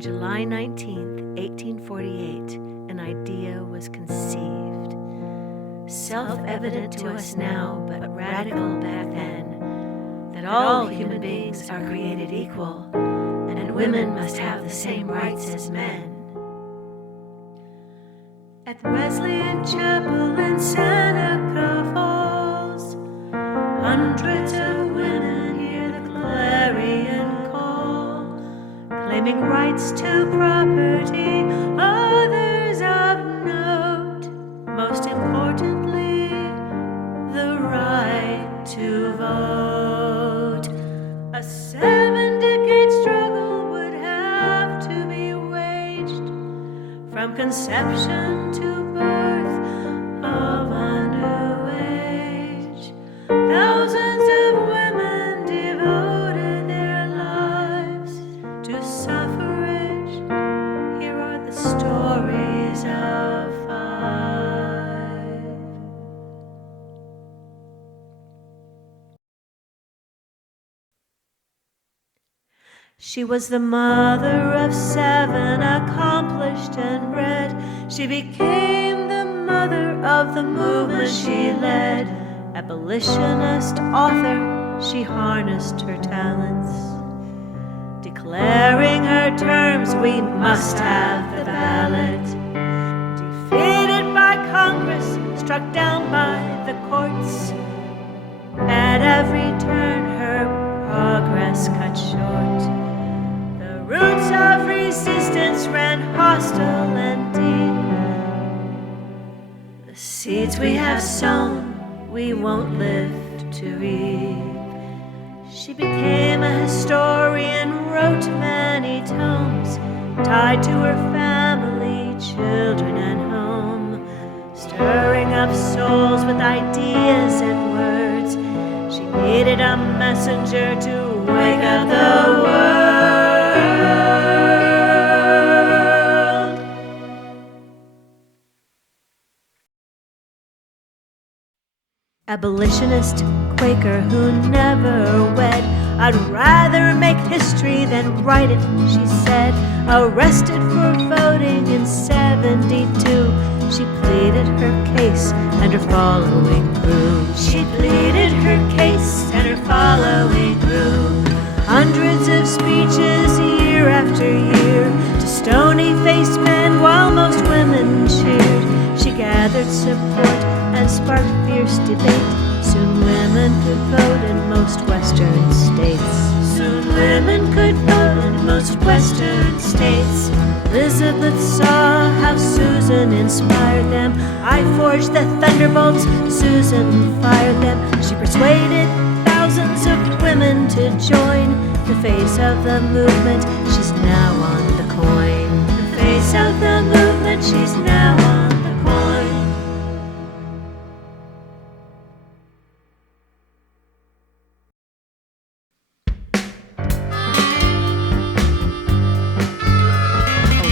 On July 19th, 1848, an idea was conceived. Self-evident to us now, but radical back then, that all human beings are created equal, and women must have the same rights as men. At Wesleyan Chapel in Seneca Falls, hundreds of women hear the clarion call, claiming rights to property, others of note, most importantly, the right to vote. A 7-decade struggle would have to be waged from conception to birth of a new age. Thousands of women devoted their lives to suffrage. Here are the stories of 5. She was the mother of 7, accomplished and read. She became the mother of the movement she led. Abolitionist author, she harnessed her talents, declaring her terms, we must have the ballot. Defeated by Congress, struck down by the courts, at every turn her progress cut short. The roots of resistance ran hostile and deep. The seeds we have sown, we won't live to reap. She became a historian, wrote many tomes, tied to her family, children, and home, stirring up souls with ideas and words. She needed a messenger to wake up the world. Abolitionist Quaker who never wed. I'd rather make history than write it, she said. Arrested for voting in 72, she pleaded her case and her following grew. She pleaded her case and her following grew. Hundreds of speeches year after year to stony-faced men while most women cheered. She gathered support and sparked fierce debate. Soon women could vote in most Western states. Soon women could vote in most Western states. Elizabeth saw how Susan inspired them. I forged the thunderbolts, Susan fired them. She persuaded thousands of women to join. The face of the movement, she's now on the coin. The face of the movement, she's now on the coin.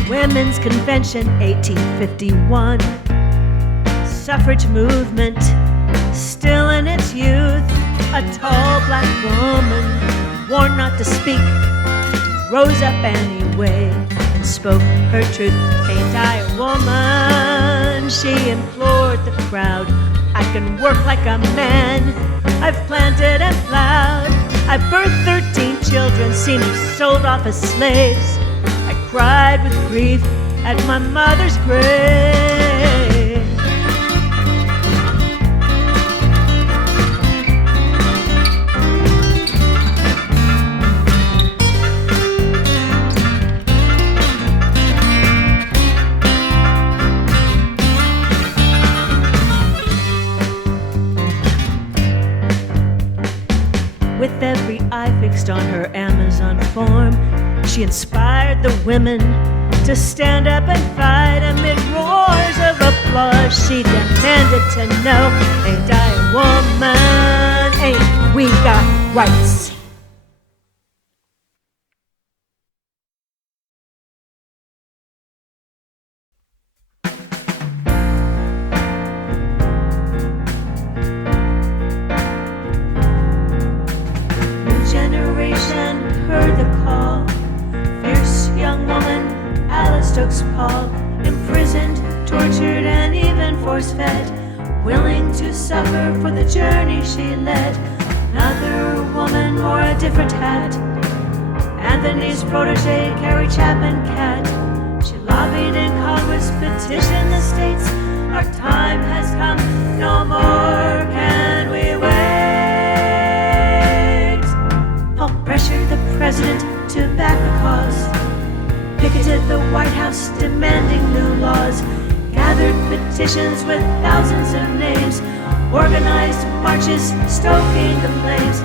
Women's Convention, 1851. Suffrage movement, still in its youth. A tall black woman, warned not to speak, rose up anyway and spoke her truth. Ain't I a woman? She implored the crowd. I can work like a man. I've planted and plowed. I've birthed 13 children, seen them sold off as slaves. I cried with grief at my mother's grave. With every eye fixed on her Amazon form, she inspired the women to stand up and fight. Amid roars of applause, she demanded to know, ain't I a woman? Ain't we got rights? New generation heard the call. Fierce young woman willing to suffer for the journey she led. Another woman wore a different hat, Anthony's protege, Carrie Chapman Catt. She lobbied in Congress, petitioned the states. Our time has come, no more can we wait. Paul pressured the president to back the cause, picketed the White House demanding new laws, gathered petitions with thousands of names, organized marches stoking the flames.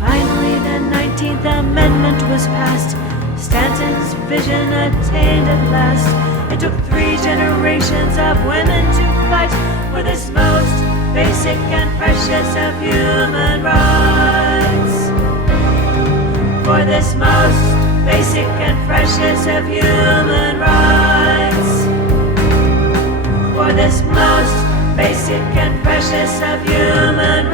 Finally, the 19th Amendment was passed. Stanton's vision attained at last. It took 3 generations of women to fight for this most basic and precious of human rights. For this most basic and precious of human rights. For this most basic and precious of human rights.